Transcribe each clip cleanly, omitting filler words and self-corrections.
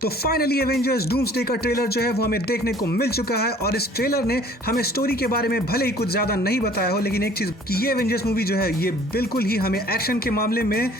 तो finally Avengers doomsday का trailer जो है वो हमें देखने को मिल चुका है और इस ट्रेलर ने हमें स्टोरी के बारे में भले ही कुछ ज़्यादा नहीं बताया हो, लेकिन एक चीज़ कि ये एवेंजर्स मूवी जो है ये बिल्कुल ही हमें एक्शन के मामले में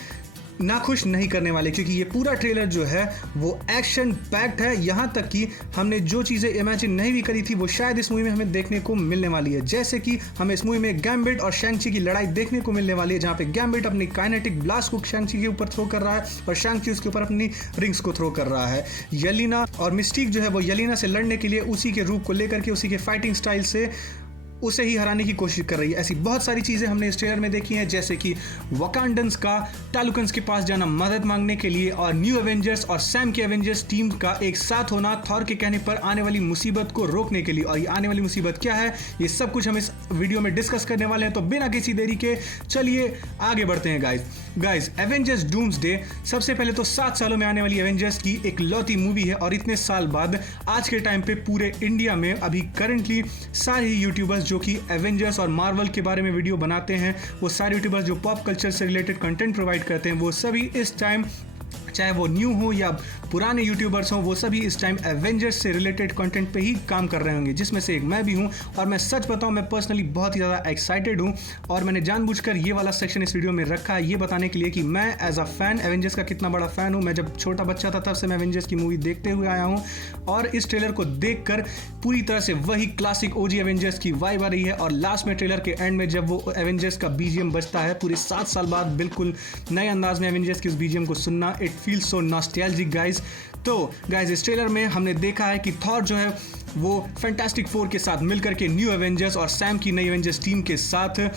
नाखुश नहीं करने वाले, क्योंकि ये पूरा ट्रेलर जो है वो एक्शन पैक्ड है। यहाँ तक कि हमने जो चीज़ें इमेजिन नहीं भी करी थी वो शायद इस मूवी में हमें देखने को मिलने वाली है। जैसे कि हमें इस मूवी में गैम्बिट और शैंग-ची की लड़ाई देखने को मिलने वाली है, जहाँ पे गैम्बिट अपनी काइनेटिक ब्लास्ट को शैंग-ची के ऊपर थ्रो कर रहा है और शैंग-ची उसके ऊपर अपनी रिंग्स को थ्रो कर रहा है। येलेना और मिस्टिक जो है वो येलेना से लड़ने के लिए उसी के रूप को लेकर के उसी के फाइटिंग स्टाइल से उसे ही हराने की कोशिश कर रही है। ऐसी बहुत सारी चीज़ें हमने इस ट्रेलर में देखी हैं, जैसे कि वकांडन्स का टालुकन्स के पास जाना मदद मांगने के लिए और न्यू एवेंजर्स और सैम के एवेंजर्स टीम का एक साथ होना थॉर के कहने पर आने वाली मुसीबत को रोकने के लिए। और ये आने वाली मुसीबत क्या है, ये सब कुछ हम इस वीडियो में डिस्कस करने वाले हैं। तो बिना किसी देरी के चलिए आगे बढ़ते हैं गाइज। एवेंजर्स डूम्सडे सबसे पहले तो 7 सालों में आने वाली एवेंजर्स की एक लौती मूवी है और इतने साल बाद आज के टाइम पे पूरे इंडिया में अभी करंटली सारे यूट्यूबर्स जो कि एवेंजर्स और मार्वल के बारे में वीडियो बनाते हैं, वो सारे यूट्यूबर्स जो पॉप कल्चर से रिलेटेड कंटेंट प्रोवाइड करते हैं, वो सभी इस टाइम चाहे वो न्यू हो या पुराने यूट्यूबर्स हों, वो सभी इस टाइम एवेंजर्स से रिलेटेड कंटेंट पे ही काम कर रहे होंगे, जिसमें से एक मैं भी हूं। और मैं सच बताऊं, मैं पर्सनली बहुत ही ज़्यादा एक्साइटेड हूं और मैंने जानबूझकर ये वाला सेक्शन इस वीडियो में रखा है ये बताने के लिए कि मैं एज अ फैन एवेंजर्स का कितना बड़ा फ़ैन हूं। मैं जब छोटा बच्चा था तब से मैं एवेंजर्स की मूवी देखते हुए आया हूँ और इस ट्रेलर को देखकर पूरी तरह से वही क्लासिक ओजी एवेंजर्स की वाइब आ रही है। और लास्ट में ट्रेलर के एंड में जब वो एवेंजर्स का बीजीएम बजता है, पूरे 7 साल बाद बिल्कुल नए अंदाज में एवेंजर्स की उस बीजीएम को सुनना, it feels so nostalgic guys. तो गाइज इस ट्रेलर में हमने देखा है कि थॉर जो है वो फैंटास्टिक फोर के साथ मिलकर के न्यू एवेंजर्स और सैम की नई एवेंजर्स टीम के साथ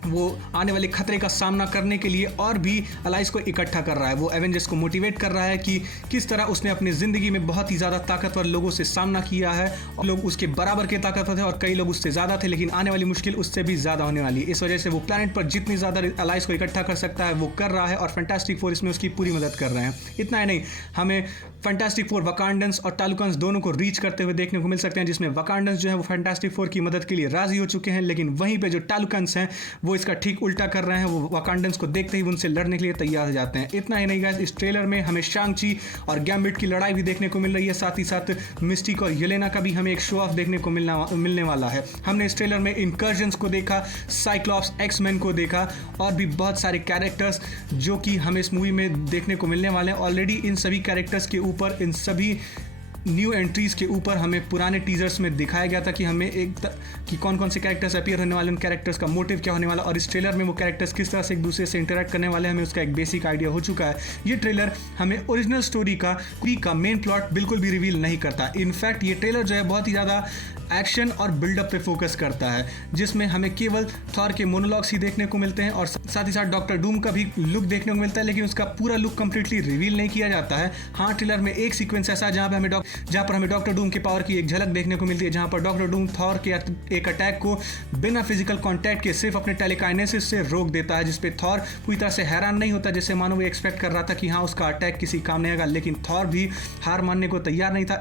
वो आने वाले खतरे का सामना करने के लिए और भी अलाइज को इकट्ठा कर रहा है। वो एवेंजर्स को मोटिवेट कर रहा है कि किस तरह उसने अपनी ज़िंदगी में बहुत ही ज़्यादा ताकतवर लोगों से सामना किया है और लोग उसके बराबर के ताकतवर थे और कई लोग उससे ज़्यादा थे, लेकिन आने वाली मुश्किल उससे भी ज़्यादा होने वाली है। इस वजह से वो प्लैनेट पर जितनी ज़्यादा अलाइज को इकट्ठा कर सकता है वो कर रहा है और फैंटास्टिक फोर इसमें उसकी पूरी मदद कर रहे हैं। इतना ही नहीं, हमें फैंटास्टिक फोर वकांडन्स और टालुकन्स दोनों को रीच करते हुए देखने को मिल सकते हैं, जिसमें वकांडन्स जो है वो फैंटास्टिक फोर की मदद के लिए राजी हो चुके हैं, लेकिन वहीं पे जो टालुकन्स हैं वो इसका ठीक उल्टा कर रहे हैं। वो वकांडन्स को देखते ही उनसे लड़ने के लिए तैयार हो जाते हैं। इतना ही नहीं गाइस, इस ट्रेलर में हमें शैंग-ची और गैम्बिट की लड़ाई भी देखने को मिल रही है, साथ ही साथ मिस्टिक और येलेना का भी हमें एक शो ऑफ देखने को मिलने वाला है। हमने इस ट्रेलर में इनकर्जन्स को देखा, साइक्लॉप्स, एक्स-मैन को देखा और भी बहुत सारे कैरेक्टर्स जो कि हमें इस मूवी में देखने को मिलने वाले हैं। ऑलरेडी इन सभी कैरेक्टर्स के ऊपर, इन सभी न्यू एंट्रीज़ के ऊपर हमें पुराने टीजर्स में दिखाया गया था कि हमें कि कौन कौन से कैरेक्टर्स अपीयर होने वाले, उन कैरेक्टर्स का मोटिव क्या होने वाला और इस ट्रेलर में वो कैरेक्टर्स किस तरह से एक दूसरे से इंटरेक्ट करने वाले हैं, हमें उसका एक बेसिक आइडिया हो चुका है। ये ट्रेलर हमें ओरिजिनल स्टोरी का मेन प्लॉट बिल्कुल भी रिवील नहीं करता। इनफैक्ट ये ट्रेलर जो है बहुत ही ज़्यादा एक्शन और बिल्डअप पे फोकस करता है, जिसमें हमें केवल थॉर के मोनोलॉग्स ही देखने को मिलते हैं और साथ ही साथ डॉक्टर डूम का भी लुक देखने को मिलता है, लेकिन उसका पूरा लुक कंप्लीटली रिवील नहीं किया जाता है। हाँ, ट्रेलर में एक सीक्वेंस ऐसा है जहाँ पर हमें डॉक्टर डूम के पावर की एक झलक देखने को मिलती है, जहाँ पर डॉक्टर डूम थॉर के एक अटैक को बिना फिजिकल कॉन्टैक्ट के सिर्फ अपने टेलीकाइनेसिस से रोक देता है, जिसपे थॉर पूरी तरह से हैरान नहीं होता, जैसे मानो वो एक्सपेक्ट कर रहा था कि हाँ उसका अटैक किसी काम नहीं आएगा, लेकिन थॉर भी हार मानने को तैयार नहीं था।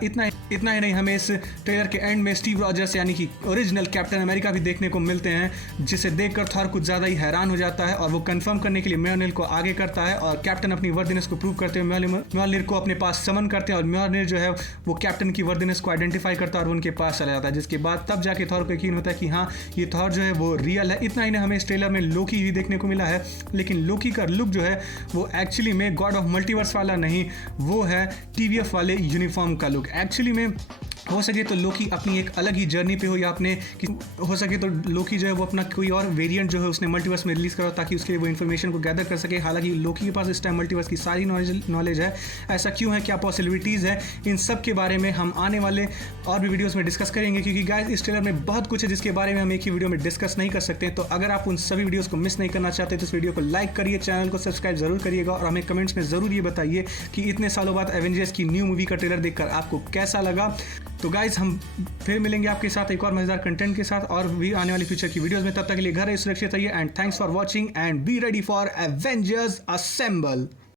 इतना ही नहीं, हमें इस ट्रेलर के एंड में स्टीव रॉजर्स यानी कि ओरिजिनल कैप्टन अमेरिका भी देखने को मिलते हैं, जिसे देखकर थॉर कुछ ज़्यादा ही हैरान हो जाता है और वो कंफर्म करने के लिए म्योलनिर को आगे करता है और कैप्टन अपनी वर्दिनेस को प्रूव करते हुए म्योलनिर को अपने पास समन करते हैं और म्योलनिर जो है वो कैप्टन की वर्दिनेस को आइडेंटिफाई करता है और उनके पास चला जाता है, जिसके बाद तब जाके थॉर को यकीन होता है कि हाँ ये थॉर जो है वो रियल है। इतना ही नहीं, हमें इस ट्रेलर में लोकी भी देखने को मिला है, लेकिन लोकी का लुक जो है वो एक्चुअली में गॉड ऑफ मल्टीवर्स वाला नहीं, वो है टीवीएफ वाले यूनिफॉर्म का लुक। एक्चुअली में हो सके तो लोकी अपनी एक अलग ही जर्नी पे हो या अपने हो सके तो लोकी जो है वो अपना कोई और वेरिएंट जो है उसने मल्टीवर्स में रिलीज़ करा ताकि उसके लिए वो इन्फॉर्मेशन को गैदर कर सके। हालांकि लोकी के पास इस टाइम मल्टीवर्स की सारी नॉलेज है, ऐसा क्यों है, क्या पॉसिबिलिटीज़ है, इन सब के बारे में हम आने वाले और भी वीडियोज़ में डिस्कस करेंगे, क्योंकि गाइस इस ट्रेलर में बहुत कुछ है जिसके बारे में हम एक ही वीडियो में डिस्कस नहीं कर सकते। तो अगर आप उन सभी वीडियोज़ को मिस नहीं करना चाहते तो इस वीडियो को लाइक करिए, चैनल को सब्सक्राइब जरूर करिएगा और हमें कमेंट्स में ज़रूर ये बताइए कि इतने सालों बाद एवेंजर्स की न्यू मूवी का ट्रेलर देखकर आपको कैसा लगा। तो गाइज हम फिर मिलेंगे आपके साथ एक और मजेदार कंटेंट के साथ और भी आने वाली फ्यूचर की वीडियोस में। तब तक के लिए घर सुरक्षित रहिए and thanks for watching and be ready for Avengers assemble.